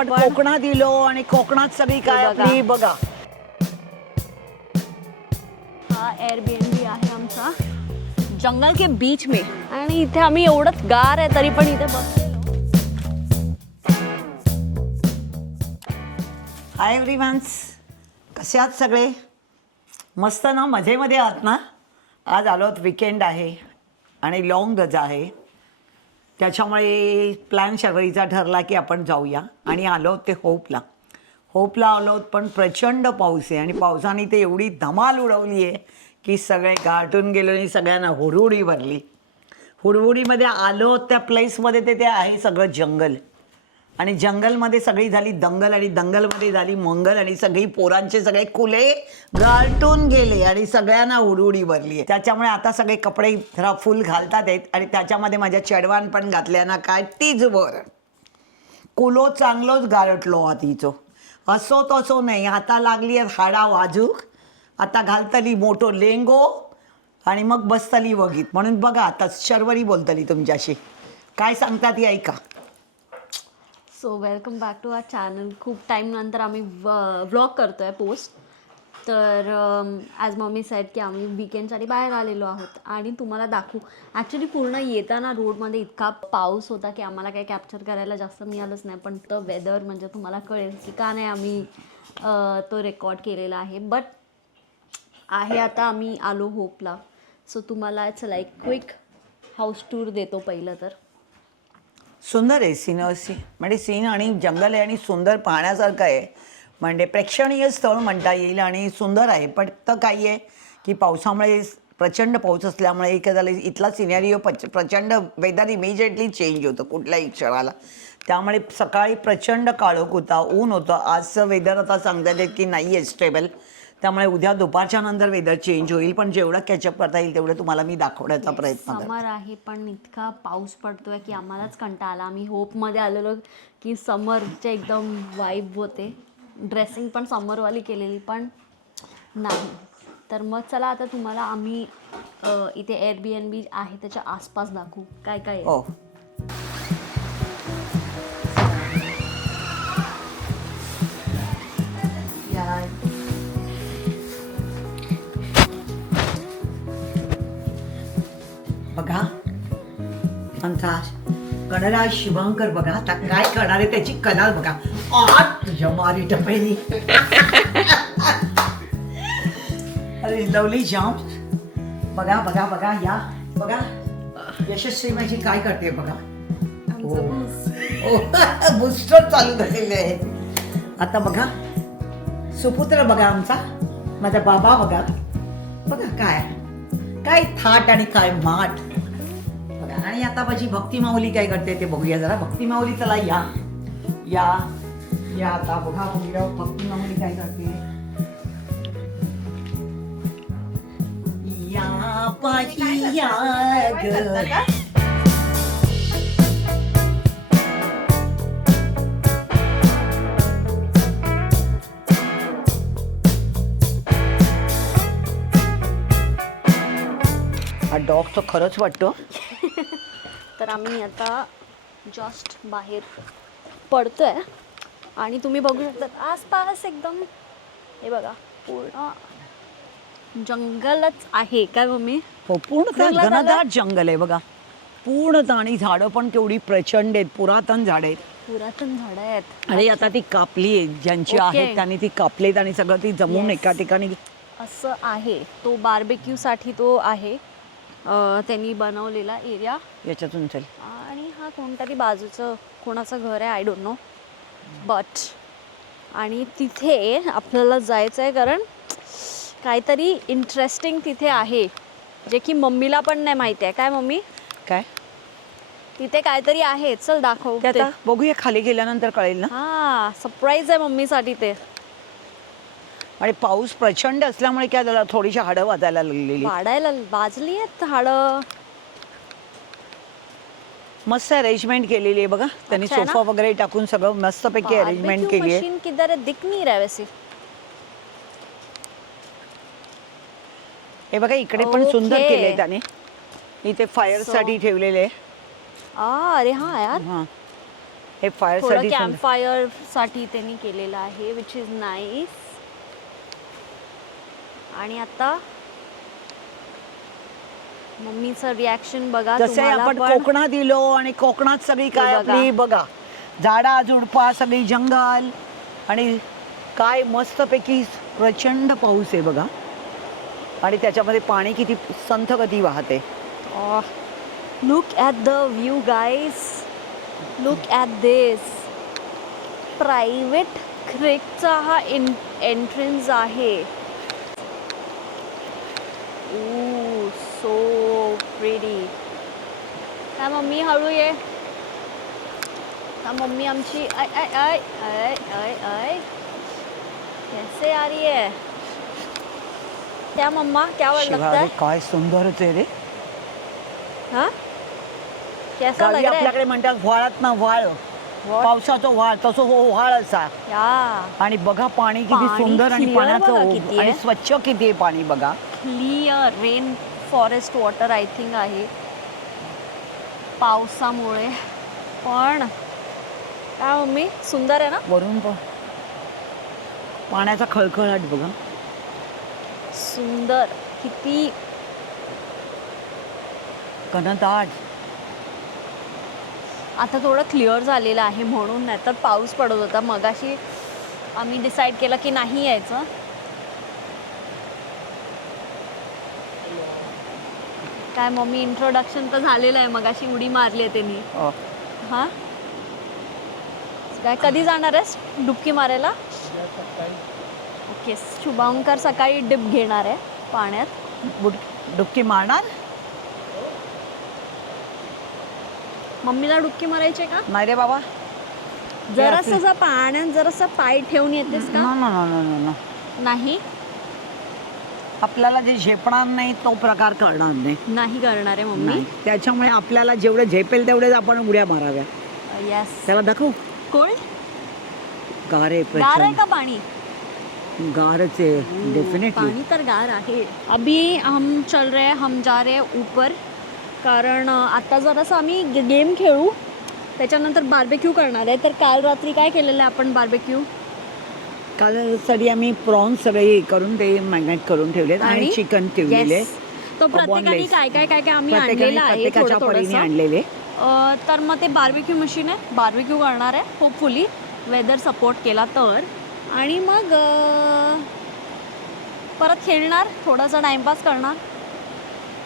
आपण कोकणात दिलो आणि कोकणात सगळी काय आपली बघा. हा एअरबीएनबी आहे आमचा जंगल के बीच में आणि इथे आम्ही एवढंच गार आहे तरी पण इथे बसलेलो. हाय एव्हरीवन्स, कसे आहात सगळे? मस्त ना, मजेमध्ये आहात ना? आज आलोत, विकेंड आहे आणि लॉंग रजा आहे, त्याच्यामुळे प्लॅन शर्वरीचा ठरला की आपण जाऊया आणि आलो ते होपला आलो. पण प्रचंड पाऊस आहे आणि पावसाने ते एवढी धमाल उडवली आहे की सगळे गारठून गेलो आणि सगळ्यांना हुडहुडी भरली. हुडहुडीमध्ये आलो त्या प्लेसमध्ये ते आहे सगळं जंगल आणि जंगलमध्ये सगळी झाली दंगल आणि दंगलमध्ये झाली मंगल आणि सगळी पोरांचे सगळे कुले गारटून गेले आणि सगळ्यांना हुडहुडी भरली आहे. त्याच्यामुळे आता सगळे कपडे जरा फुल घालतात आहेत आणि त्याच्यामध्ये माझ्या चेडवान पण घातल्या ना काय तीच वर कुलो चांगलोच गारटलो हातीचो. असो तसो नाही, आता लागली हाडा वाजूक, आता घालतली मोठो लेंगो आणि मग बसतली वगीत. म्हणून बघा आता शर्वरी बोलतली तुमच्याशी, काय सांगतात ती ऐका. So welcome back to our channel. खूप टाईम नंतर आम्ही व्लॉग करतो आहे पोस्ट. तर ॲज मम्मी सेड की आम्ही विकेंडसाठी बाहेर आलेलो आहोत आणि तुम्हाला दाखवू. ॲक्च्युली पूर्ण येताना रोडमध्ये इतका पाऊस होता की आम्हाला काही कॅप्चर करायला जास्त मिळालंच नाही. पण तो वेदर म्हणजे तुम्हाला कळेल की का नाही आम्ही तो रेकॉर्ड केलेला आहे. बट आहे आता आम्ही आलो होपला. सो तुम्हाला it's like quick house tour देतो पहिलं तर. सुंदर आहे सीनर्सी, म्हणजे सीन आणि जंगल आहे आणि सुंदर पाहण्यासारखं आहे, म्हणजे प्रेक्षणीय स्थळ म्हणता येईल आणि सुंदर आहे. पण तर काही आहे की पावसामुळे प्रचंड पाऊस असल्यामुळे एक झालं इथला सिनेरिओ प्रचंड वेदर इमिजिएटली चेंज होतं कुठल्याही क्षणाला. त्यामुळे सकाळी प्रचंड काळोख होता, ऊन होतं. आजचं वेदर आता सांगता येत की नाही आहे स्टेबल, त्यामुळे उद्या दुपारच्या नंतर वेदर चेंज होईल. पण जेवढं कॅचअप करता येईल तेवढं तुम्हाला मी दाखवण्याचा प्रयत्न करते. समर आहे पण इतका पाऊस पडतोय की आम्हालाच कंटाळा आला. आम्ही होपमध्ये आलेलो की समरचे एकदम वाईब होते. ड्रेसिंग पण समरवाली केलेली पण नाही. तर मग चला आता तुम्हाला आम्ही इथे एअरबीएनबी आहे त्याच्या आसपास दाखवू काय काय आहे. हो, बघा आमचा गणराज शुभंकर बघा आता काय करणार आहे त्याची कला बघा. तुझ्या मारी टपेली अरे लवली जम्प. बघा बघा बघा या बघा यशस्वी माझी काय करते बघा. बुस्टर चालू झालेले आहे आता. बघा सुपुत्र बघा आमचा, माझा बाबा बघा. बघा काय काय थाट आणि काय माठ बघा. आणि आता माझी भक्ती माऊली काय करते ते बघूया जरा. भक्ती माऊली चला या या या आता बघा बघूया भक्ती माऊली काय करते. या बाई या ग. हा डॉग तर खरंच वाटतो. तर आम्ही आता जस्ट बाहेर पडतोय आणि तुम्ही बघू शकता आसपास एकदम हे बघा पूर्ण जंगलच आहे काय मम्मी. हो पूर्ण घनदाट जंगल आहे बघा पूर्ण. आणि झाडं पण केवढी प्रचंड आहेत, पुरातन झाडं आहेत. पुरातन झाडं आहेत आणि आता ती कापली आहेत, ज्यांची आहेत त्यांनी ती कापलीत आणि सगळं ती जमून एका ठिकाणी असं आहे. तो बार्बेक्यू साठी तो आहे त्यांनी बनवलेला एरिया याच्यातून चल. आणि हा कोणतरी बाजूचं कोणाचं घर आहे आय डोंट नो बट. आणि तिथे आपल्याला जायचं आहे कारण काहीतरी इंटरेस्टिंग तिथे आहे जे की मम्मीला पण नाही माहिती आहे. काय मम्मी काय तिथे काहीतरी आहे, चल दाखव. ते आता बघूया, खाली गेल्यानंतर कळेल ना. हा सरप्राईज आहे मम्मीसाठी ते. आणि पाऊस प्रचंड असल्यामुळे काय झालं थोडीशी हाडं वाजायला लागलेली. वाजली आहेत हाडं. मस्त अरेंजमेंट केलेली आहे बघा त्यांनी. सोफा वगैरे टाकून सगळं मस्तपैकी अरेंजमेंट केली आहे. मशीन किधर है दिख नहीं रहा वैसे. हे बघा इकडे पण सुंदर केले त्याने. इथे फायर साठी ठेवलेले. अरे हाँ यार. हां हे फायर थोडं साठी कॅम्प फायर साठी त्यांनी केलेलं आहे विच इज नाईस. आणि आता मम्मीचं रिॲक्शन बघा. जसे तुम्हाला आपण पण कोकणात दिलो आणि कोकणात सगळी काय बघा. आपली बघा झाडा झुडपा सगळी जंगल आणि काय मस्तपैकी प्रचंड पाऊस आहे बघा. आणि त्याच्यामध्ये पाणी किती संथ गती वाहते. Look at the view guys. Look at this. Private क्रेकचा हा एंट्रन्स आहे. So pretty. काय मम्मी हळू ये. मम्मी आमची I I I I I I कैसे आ रही है. क्या मम्मा क्या लगता शिवा, है. काय सुंदरच आहे रे. हाँ कैसा गावी लग रहा है. आपल्याकडे म्हणतात व्हाळात ना व्हाळ पावसाचं व्हाळ तसं हो व्हाळ असा. या आणि बघा पाणी किती पाणी सुंदर आणि clear पाण्याचं बघा ओघ किती आणि आहे. स्वच्छ किती आहे पाणी बघा. Clear rain forest water I think आहे पावसामुळे. पण काय मम्मी सुंदर आहे ना. वरून पाण्याचा खळखळाट बघा. सुंदर किती घनदाट. आता थोडं क्लिअर झालेलं आहे म्हणून. नाही तर पाऊस पडत होता. मगाशी आम्ही डिसाईड केलं की नाही यायचं. काय मम्मी इंट्रोडक्शन तर झालेलं आहे. मगाशी उडी मारली आहे त्यांनी. हां काय कधी जाणार आहेस डुबकी मारायला. ओके शुभांकर सकाळी डिप घेणार आहे पाण्यात. डुबकी मारणार. मम्मीला डुबकी मारायची का. नाही रे बाबा. जरासं पाण्यात जरासं पाय ठेवून येतेस का. नाही आपल्याला जे झेपणार नाही तो प्रकार करणार नाही. नाही करणार आहे मम्मी. नाही. त्याच्यामुळे आपल्याला जेवढं झेपेल तेवढेच आपण उड्या माराव्या. यस. त्याला दाखवू. कोल्ड गार आहे गार आहे प्रचंड. का पाणी. गारच आहे डेफिनेटली. पानी तर गार आहे. अभी हम चल रहे हैं, हम जा रहे हैं ऊपर. कारण आता जरासं आम्ही गेम खेळू त्याच्यानंतर बार्बेक्यू करणार आहे. तर काल रात्री काय केलेलं आहे आपण बार्बेक्यू. काल साठी आम्ही प्रॉन्स सगळे करून ते मॅग्नेट करून ठेवलेत आणि चिकन ठेवलेले. Yes. तो प्रत्येकाने boneless. काय काय काय काय आम्ही प्रत्येकाने आणलेलं आहे प्रत्येकाच्या थोडं परीने थोडंसं. आणलेले. तर मग ते बार्बेक्यू मशीन आहे. बार्बेक्यू करणार आहे होपफुली वेदर सपोर्ट केला तर. आणि मग परत खेळणार थोडासा टाइमपास करणार.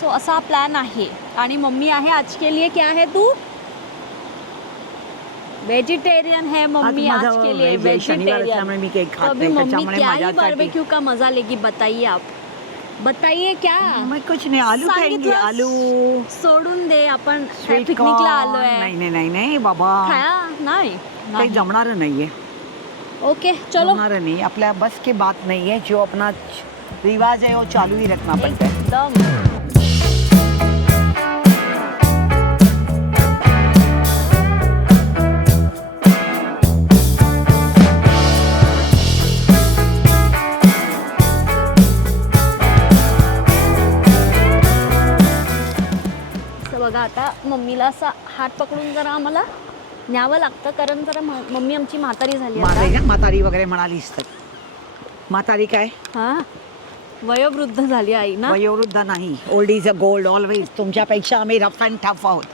सो असा प्लॅन आहे. आणि मम्मी आहे आज के लिए क्या है तू वेजिटेरियन है मम्मी आज के लिए वेजिटेरियन. मी केक तो खात अभी नाही मम्मी त्याच्यामुळे क्या ही माझ्यासाठी बार्बेक्यू का मजा लेगी बताइए आप. बताइए क्या. मैं कुछ नहीं आलू खाएंगे. सांगितलं आलू सोडून दे. आपण स्वीट पिकनिकला आलोय. नाही नाही नाही नाही बाबा. खाया नाही काही जमणार नाहीये. ओके चलो. जमणार नाही. आपल्या बस की बात नहीं है. जो अपना रिवाज है वो चालू ही रखना पड़ता है. एकदम. बघा आता मम्मीला असा हात पकडून जरा आम्हाला न्यावं लागतं कारण जरा मम्मी आमची म्हातारी झाली आता. म्हातारी वगैरे म्हणालीस तर म्हातारी काय. हा वयोवृद्ध झाली आई ना. वयोवृद्ध नाही. Old is a gold always. तुमच्यापेक्षा आम्ही रफ अँड टफ आहोत.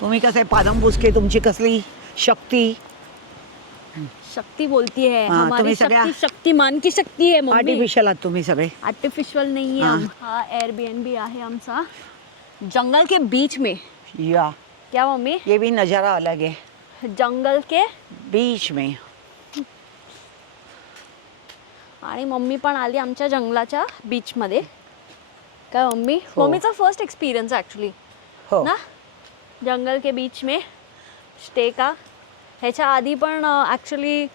तुम्ही कसे पादम बुसके. तुमची कसली शक्ती. शक्ती बोलती है. हाँ, हमारी तुम्ही सगळ्या शक्ती शक्तिमान की शक्ती है मम्मी. आर्टिफिशियल आहात तुम्ही सगळे. आर्टिफिशियल नहीं है. हाँ. हा एयरबीएनबी आहे आमचा जंगल के बीच में. या क्या मम्मी. ये भी नज़ारा अलग है. जंगल के बीच में. आणि मम्मी पण आली आमच्या जंगलाच्या बीचमध्ये. काय मम्मी. हो. मम्मीचा फर्स्ट एक्सपिरियन्स ॲक्च्युली हो ना जंगल के बीच में स्टे का. ह्याच्या आधी पण ॲक्च्युली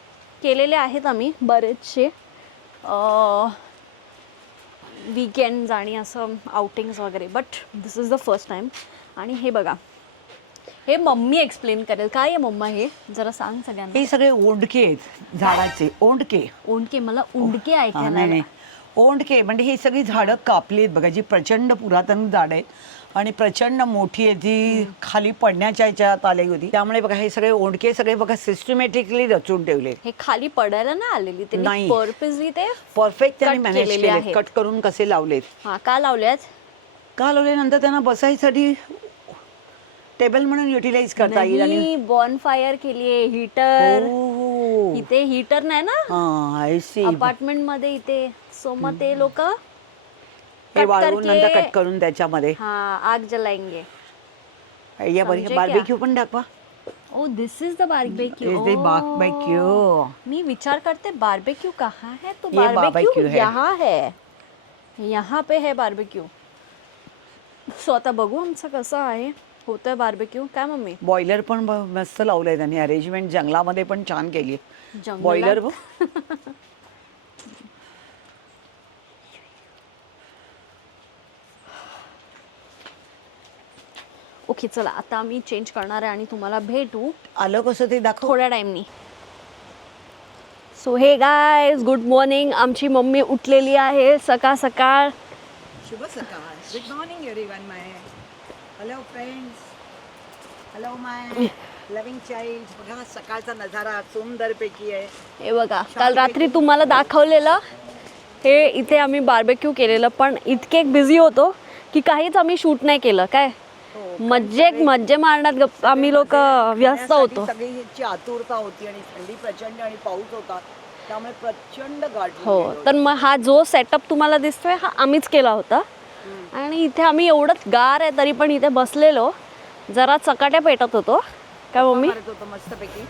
केलेले आहेत आम्ही बरेचसे वीकेंड्स आणि असं आउटिंग्स वगैरे. But this is the first time. आणि हे बघा हे मम्मी एक्सप्लेन करेल. काय आहे मम्मा हे जरा सांग सगळ्यांना. हे सगळे ओंडके आहेत झाडाचे. ओंडके. ओंडके. मला ओंडके हा, नाही ऐकायला. ओंडके म्हणजे हे सगळी झाडं कापली आहेत बघा. जी प्रचंड पुरातन झाडं आहेत आणि प्रचंड मोठी आहे, ती खाली पडण्याच्या ह्याच्यात आली होती. त्यामुळे बघा हे सगळे ओंडके सगळे बघा सिस्टमॅटिकली रचून ठेवले. हे खाली पडायला नाही आलेली, त्यांनी नाही. पर्पजली ते परफेक्ट त्यांनी cut मॅनेज केलेले केले, आहेत. कट करून कसे लावलेत. हा का लावल्यात? का लावल्यानंतर त्यांना बसायसाठी टेबल म्हणून युटिलाइज करता येईल. आणि नाही, बॉनफायर केलीये, हीटर. हो, इथे हीटर नाही ना हा, I see. अपार्टमेंट मध्ये इथे. सो मग ते लोक हे वाळवून नंतर कट करून त्याच्यामध्ये हा आग जलाएंगे. आयडिया बरी. समजे बार्बेक्यू पण दाखवा. Oh this is the barbecue. This is the barbecue. मी विचार करते बार्बेक्यू कहाँ है, तो ये बार्बेक्यू barbecue है. यहाँ है, यहाँ पे है बार्बेक्यू. सो आता बघू आमचं कसं आहे, होतोय बार्बेक्यू. काय मम्मी? बॉयलर पण मस्त लावलंय त्यांनी, अरेंजमेंट जंगलामध्ये पण छान केली. जंगलात? बॉयलर ओके चला आता आम्ही चेंज करणार आहे आणि तुम्हाला भेटू आलं कसं ते दाखव. थोड्या टाइमनी. So hey guys, good morning. आमची मम्मी उठलेली आहे सकाळ सकाळ. शुभ सकाळ. Good morning everyone. My hello friends, hello my loving child. बघा सकाळचा नजारा सुंदर पैकी आहे. हे बघा, काल रात्री तुम्हाला दाखवलेलं हे इथे आम्ही बार्बेक्यू केलेलं, पण इतके बिझी होतो की काहीच आम्ही शूट नाही केलं. काय मज्जे मारण्यात आम्ही लोक व्यस्त होतो. सगळीची आतुरता होती आणि थंडी प्रचंड आणि पाऊस होता, त्यामुळे प्रचंड गाठ. हो, तर मग हा जो सेटअप तुम्हाला दिसतोय हा आम्हीच केला होता. आणि इथे आम्ही एवढंच गार आहे तरी पण इथे बसलेलो, जरा चकाट्या पेटत होतो. काय मम्मी? मस्तपैकी